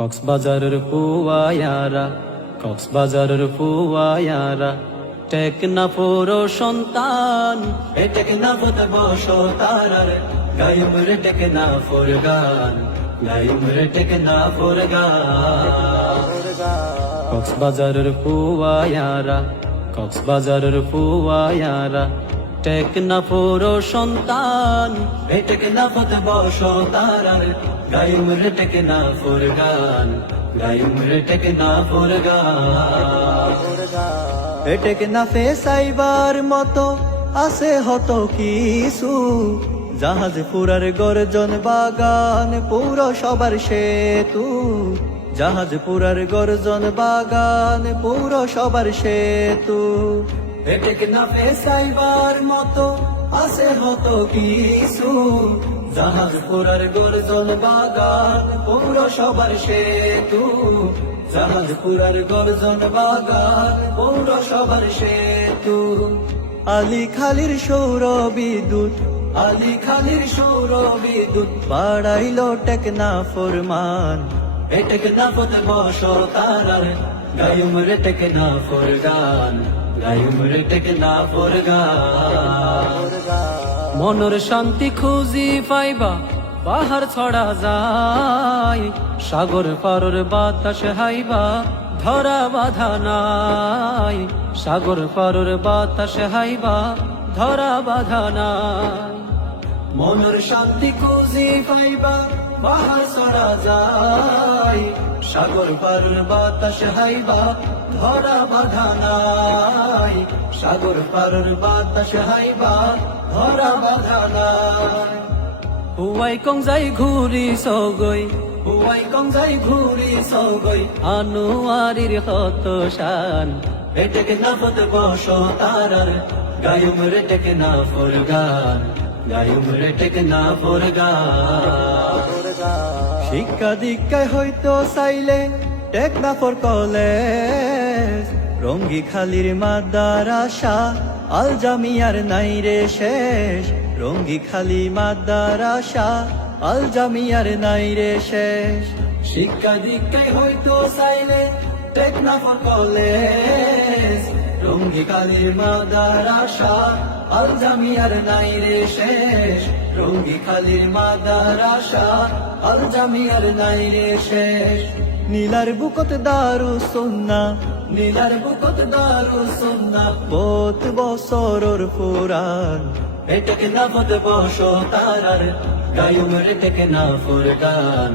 কক্সবাজারের পুয়ায়ারা কক্সবাজারের পুয়ায়ারা। টেকনাফোর সন্তান, এ টেকনাফত বসো তারার গায়ম রে টেকনাফোর গান গায়ম রে টেকনাফোর গান। কক্সবাজারের পুয়ায়ারা কক্সবাজারের পুয়ায়ারা। টেকনাফোর সন্তান, এ টেকনাফত বসো তারার গায়ম রে টেকনাফোর গান গায়ম রে টেকনাফোর গান এটেকে না ফেসাইবার মতো আছে হতো কিছু জাহাজ পুরার গর্জন, বাগান পুরো সবার সেতু। জাহাজ পুরার গর্জন, বাগান পুরো সবার সেতু। এটেকে না ফেসাইবার মতো আছে হতো কিছু। জাহাজ পোরার গর্জন বাগান পুরো সবার সেতু। জাহাজ পুরার গর্জন বাগান পুরো সবার সেতু। আলী খালির সৌর বিদ্যুৎ আলী খালির সৌর বিদ্যুৎ বাড়াইল টেকনা ফরমান এটেকে না পথ বসো তারার, গায়ুম রে টেকে না ফোরগান গায়ুম রে টেকে না ফোরগান মনের শান্তি খুঁজি পাইবা, বাহার ছড়া যায়। সাগর পারর বাতাস হাইবা, ধরা বাধা নাই। সাগর পারর বাতাস হাইবা, ধরা বাধা নাই। মনের শান্তি খুঁজি পাইবা, বাহার ছড়া যায়। সাগর পারর বাতাস হাইবা, ধরা বাধা নাই। সাগর পারর বাতাস হাইবা ধরা বাধা নাই হুয়াই কং যাই ঘুরি সগৈ হুয়াই কং যাই ঘুরি সগৈ আনুয়ারির হত শান এটেকে না পত বস তারার গায়ুম রে টেকে না ফরগান গায়ুম রে টেকে না ফরগান শিক্ষা দীক্ষায় হয়তো চাইলে টেকনা ফর কলেজ রঙ্গি খালির মাদার আশা আল জামিয়ার নাই রে শেষ, রঙ্গি খালি মাদার আশা আল জামিয়ার নাই রে শেষ, শিক্ষা দীক্ষায় হয়তো চাইলে টেকনাফর কলেজ। রঙ্গি কালীর মাদার আশা আল জামিয়ার নাই রে শেষ রঙ্গি খালির মাদার আশা আল জামিয়ার নাই রে শেষ। নীলার বুকত দারু সন্না, নীলার বুকত দারু সুন্না, বোত বছরর পুরাণ এটাকে না পদ বসো তারার, গায়ুম রে টেকে না ফোরগান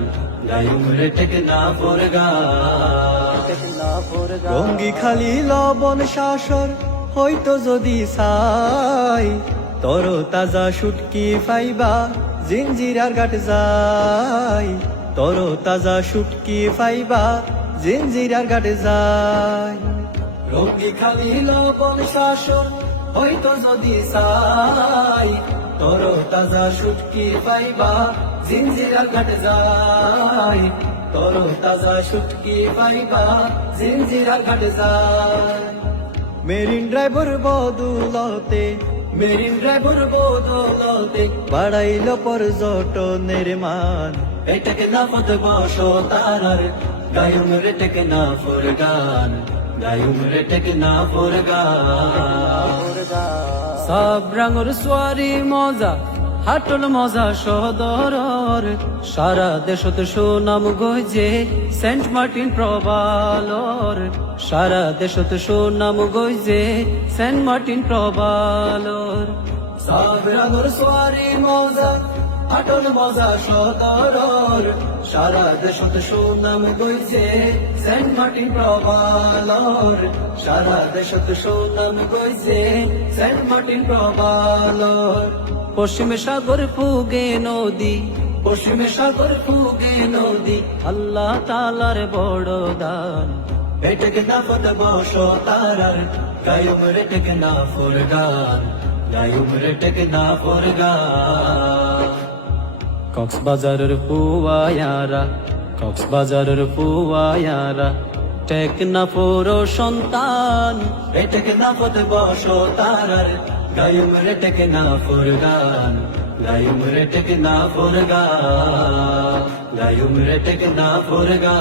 গায়ুম রে টেকে না ফোরগান রঙ্গি খালি লবণ শাসর হয়তো যদি চাই তর তাজা শুটকি ফাইবা জিঞ্জিরার গাট যাই তর তাজা শুটকি ফাইবা জিঞ্জিরার গাট যাই রঙ্গি খালি লবণ শাসন হয়তো যদি চাই। তোর তাজা শুটকি পাইবা জিঞ্জিরার ঘাট যাই তোর তাজা শুটকি পাইবা জিঞ্জিরার ঘাট যাই মেরিন ড্রাইভার বদুলতে মেরিন ড্রাইভার বদলতে বাড়াইল পর্যটনের মান। এটাকে না পথ বসো তারার, গায়ুম রেটেকে না ফোর গান, গায়ুম রেটেকে না ফোর গান। সব রঙর সোয়ারি মজা হাটল মজা সদরর, সারা দেশত সুনাম গইজে সেন্ট মার্টিন প্রবালর। সারা দেশত সুনাম গইজে সেন্ট মার্টিন প্রবালর। সব রঙর সোয়ারি মজা আটল মজা সদরর। সারা দেশত সুনাম গইছে সেন্ট মার্টিন প্রবালর। সারা দেশত সুনাম গইছে সেন্ট মার্টিন প্রবালর। পশ্চিমে সাগর ফুগে নদী পশ্চিমে সাগর ফুগে নদী আল্লাহ তালার বড় দান। এটাকে না ফত বসো তারার গায়ুম রে টেকে না ফুরগান গায়ুম রে টেকে না ফুরগান কক্সবাজারের পুয়ায়ারা কক্সবাজারের পুয়ায়ারা টেকনাফোর সন্তান। এ টেকনাফত বসো তারার গায়ে মরে টেকে না ফুরগান গায়ে মরে টেকে না ফুরগা গায়ে মরে টেকে না ফুরগা